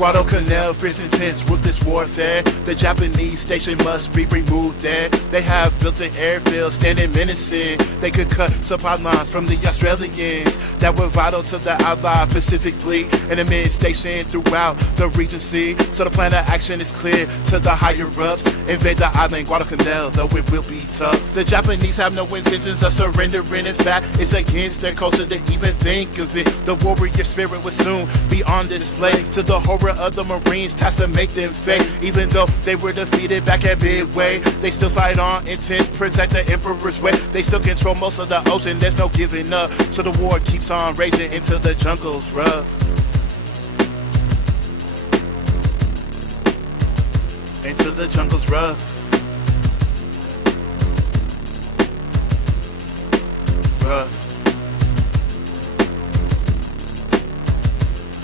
Guadalcanal, fierce intense, ruthless warfare. The Japanese station must be removed there. They have built an airfield standing menacing. They could cut supply lines from the Australians that were vital to the Allied Pacific Fleet and the mid-station throughout the Regency. So the plan of action is clear to the higher-ups. Invade the island, Guadalcanal, though it will be tough. The Japanese have no intentions of surrendering. In fact, it's against their culture to even think of it. The warrior spirit will soon be on display to the horror of the Marines, tasked to make them fake. Even though they were defeated back at Midway, they still fight on intense, protect the Emperor's way. They still control most of the ocean, there's no giving up. So the war keeps on raging into the jungle's rough. Into the jungle's rough.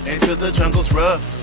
Into the jungle's rough.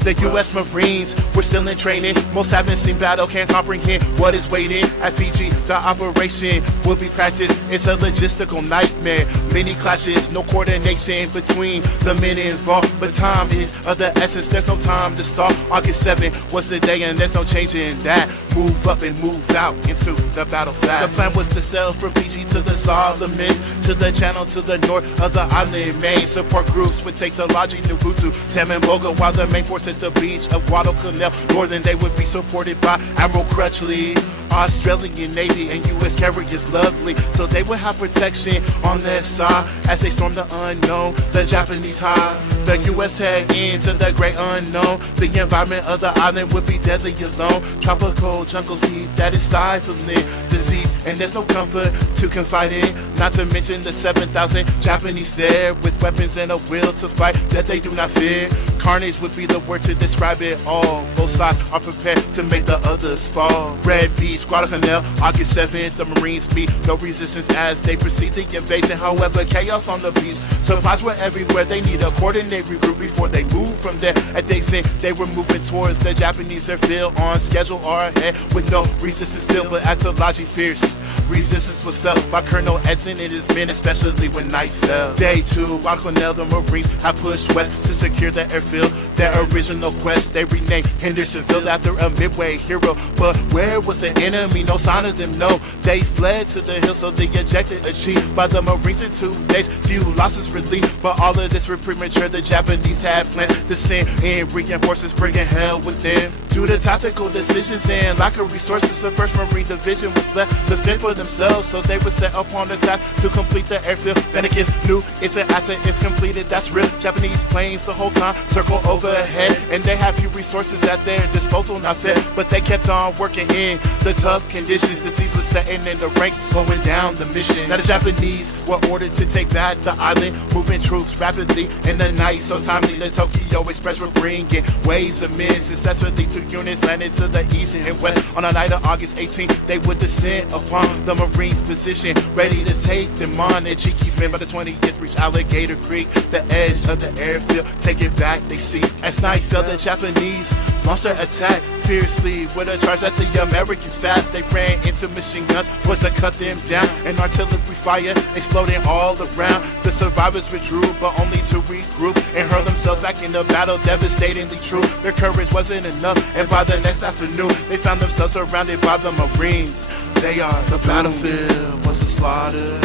The U.S. Marines were still in training. Most haven't seen battle, can't comprehend what is waiting. At Fiji, the operation will be practiced. It's a logistical nightmare. Many clashes, no coordination between the men involved. But time is of the essence, there's no time to stall. August 7th was the day and there's no changing that. Move up and move out into the battle fast. The plan was to sail from Fiji to the Solomons, to the channel to the north of the island. Main support groups would take the lodging to Vutu, Tamamboga, while the main force at the beach of Guadalcanal. Northern, they would be supported by Admiral Crutchley. Australian Navy and U.S. carriers lovely, so they would have protection on their side as they storm the unknown. The Japanese high, the U.S. head into the great unknown. The environment of the island would be deadly alone. Tropical jungles heat that is stifling disease, and there's no comfort to confide in. Not to mention the 7,000 Japanese there with weapons and a will to fight that they do not fear. Carnage would be the word to describe it all. Both sides are prepared to make the others fall. Red Beach, Guadalcanal, August 7th, the Marines meet no resistance as they proceed the invasion. However, chaos on the beach, supplies were everywhere. They need a coordinated regroup before they move from there. At Dayton, they were moving towards the Japanese airfield on schedule or ahead with no resistance still, but at the logic fierce. Resistance was felt by Colonel Edson and his men, especially when night fell. Day 2, Guadalcanal, the Marines have pushed west to secure the airfield. Their original quest, they renamed Hendersonville after a Midway hero. But where was the enemy? No sign of them, no. They fled to the hills, so the objective achieved by the Marines in 2 days. Few losses relieved, but all of this were premature. The Japanese had plans to send in reinforcements, bringing hell with them. Due to tactical decisions and lack of resources, the 1st Marine Division was left to fend for themselves, so they were set upon the task to complete the airfield. Venegas knew it's an asset if completed, that's real. Japanese planes the whole time circle overhead, and they have few resources at their disposal, not fair, but they kept on working in the tough conditions. Disease was setting in the ranks, slowing down the mission. Now the Japanese were ordered to take back the island, moving troops rapidly in the night. So timely, the Tokyo Express were bringing waves of men. Successfully, 2 units landed to the east and west. On the night of August 18th, they would descend upon the Marines' position, ready to take them on. Their Cheeky's men by the 20th reached Alligator Creek, the edge of the airfield. Take it back, they see. As night fell, the Japanese launched their attack fiercely with a charge at the Americans fast. They ran into machine guns, was to cut them down, and artillery fire exploding all around. The survivors withdrew, but only to regroup and hurl themselves back in the battle, devastatingly true. Their courage wasn't enough, and by the next afternoon, they found themselves surrounded by the Marines. They are the battlefield was a slaughter.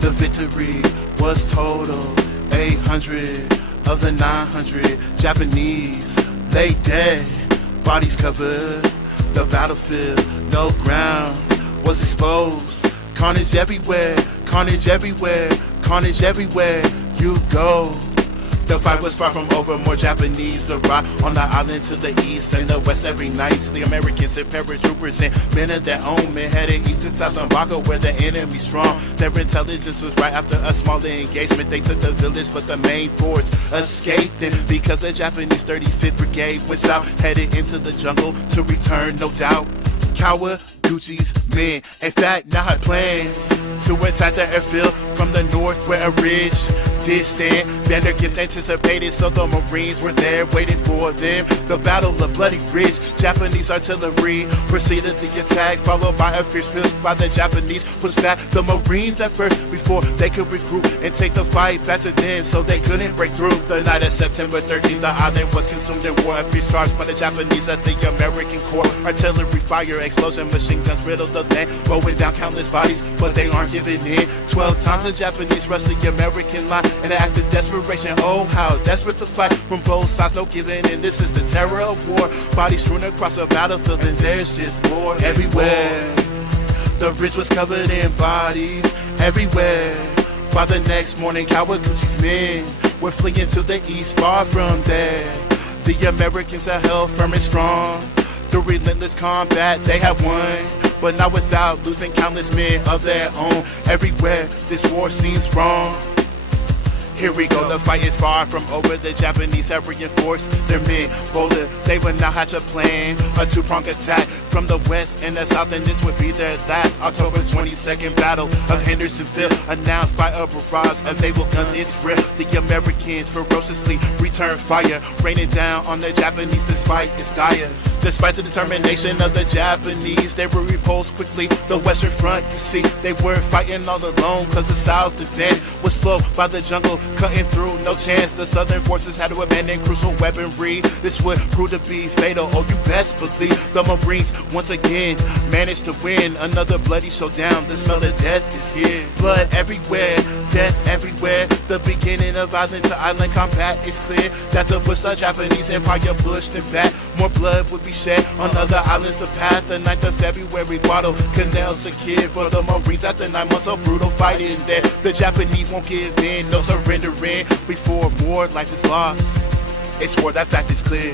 The victory was total. 800 of the 900 Japanese lay dead, bodies covered the battlefield. No ground was exposed. Carnage everywhere, carnage everywhere, carnage everywhere you go. The fight was far from over, more Japanese arrived on the island to the east and the west every night. The Americans and paratroopers and men of their own men headed east to Tasambaka where the enemy's strong. Their intelligence was right after a smaller engagement. They took the village, but the main force escaped them because the Japanese 35th Brigade was out, headed into the jungle to return, no doubt. Kawaguchi's men, in fact, now had plans to attack the airfield from the north where a ridge did stand. Then their gift anticipated, so the Marines were there waiting for them. The Battle of Bloody Ridge, Japanese artillery proceeded the attack, followed by a fierce push by the Japanese. Pushed back the Marines at first before they could regroup and take the fight back to them, so they couldn't break through. The night of September 13th, the island was consumed in war. A fierce charge by the Japanese at the American Corps. Artillery fire, explosion, machine guns riddled the land, mowing down countless bodies, but they aren't giving in. 12 times the Japanese rushed the American line in an act of desperation. Oh, how desperate to fight from both sides, no giving in. This is the terror of war. Bodies strewn across the battlefield, and there's just more everywhere. The ridge was covered in bodies everywhere. By the next morning, Kawaguchi's men were fleeing to the east, far from there. The Americans are held firm and strong. Through relentless combat, they have won, but not without losing countless men of their own. Everywhere, this war seems wrong. Here we go, the fight is far from over. The Japanese have reinforced their men bolder. They will now hatch a plan, a two-pronged attack from the west and the south, and this would be their last. October 22nd, Battle of Hendersonville, announced by a barrage of naval guns. It's real. The Americans ferociously return fire, raining down on the Japanese. This fight is dire. Despite the determination of the Japanese, they were repulsed quickly. The Western Front, you see, they were fighting all alone, cause the South advance was slow by the jungle, cutting through, no chance. The Southern forces had to abandon crucial weaponry. This would prove to be fatal, oh you best believe. The Marines once again managed to win another bloody showdown. The smell of death is here. Blood everywhere, death everywhere. The beginning of island to island combat. It's clear that the Japanese empire pushed them back. More blood would be shed on other islands of path. The 9th of February, Guadalcanal secured for the Marines after 9 months of brutal fighting there. The Japanese won't give in, no surrendering. Before war, life is lost. It's war, that fact is clear.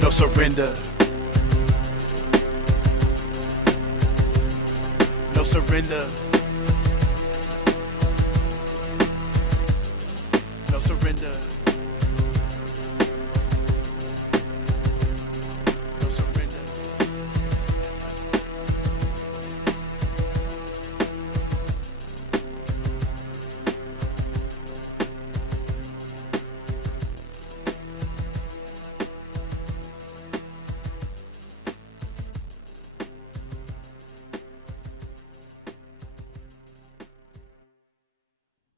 No surrender. No surrender.